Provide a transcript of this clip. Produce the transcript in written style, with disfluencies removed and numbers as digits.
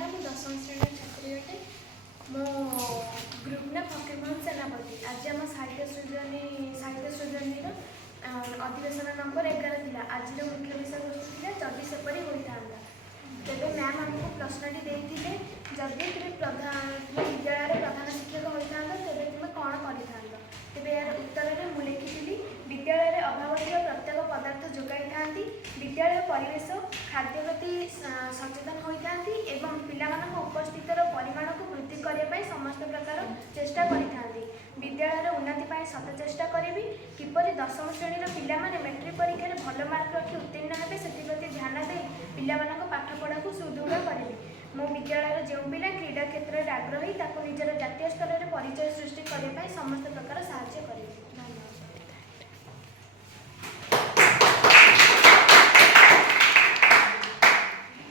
पण्डा मु दशम श्रेणी छात्री अटे। मो ग्रुप ना फकीरमोहन सेनापति। आज आम साहित्य सृजनी अधिवेशन नंबर 11 थिला। आज मुख्य विषय वस्तु जदि सेपरी होता तेज मैम आमको प्रश्नटी देते जदि तुम विद्यालय प्रधान शिक्षक होता तेज तुम कौन कर तेरे यार उत्तर में मुझे लिखी विद्यालय अभाव प्रत्येक पदार्थ जोगाई था विद्यालय परिवेश खाद्य प्रति सचेतन होता पिला उपस्थित परिमाण को वृद्धि करने समस्त प्रकार चेष्टा करते विद्यालय उन्नति सत चेष्टा करी किपरि दशम श्रेणी पिला मेट्रिक परीक्षा भल मार्क रखी उत्तीर्ण हे से ध्यान दे पिला पाठपढ़ा को सुदृढ़ करी मो विद्यालय जो पिला क्रीड़ा क्षेत्र में आग्रही निजर जातीय स्तर में परिचय सृष्टि करने समस्त प्रकार साहाय्य करेंगे।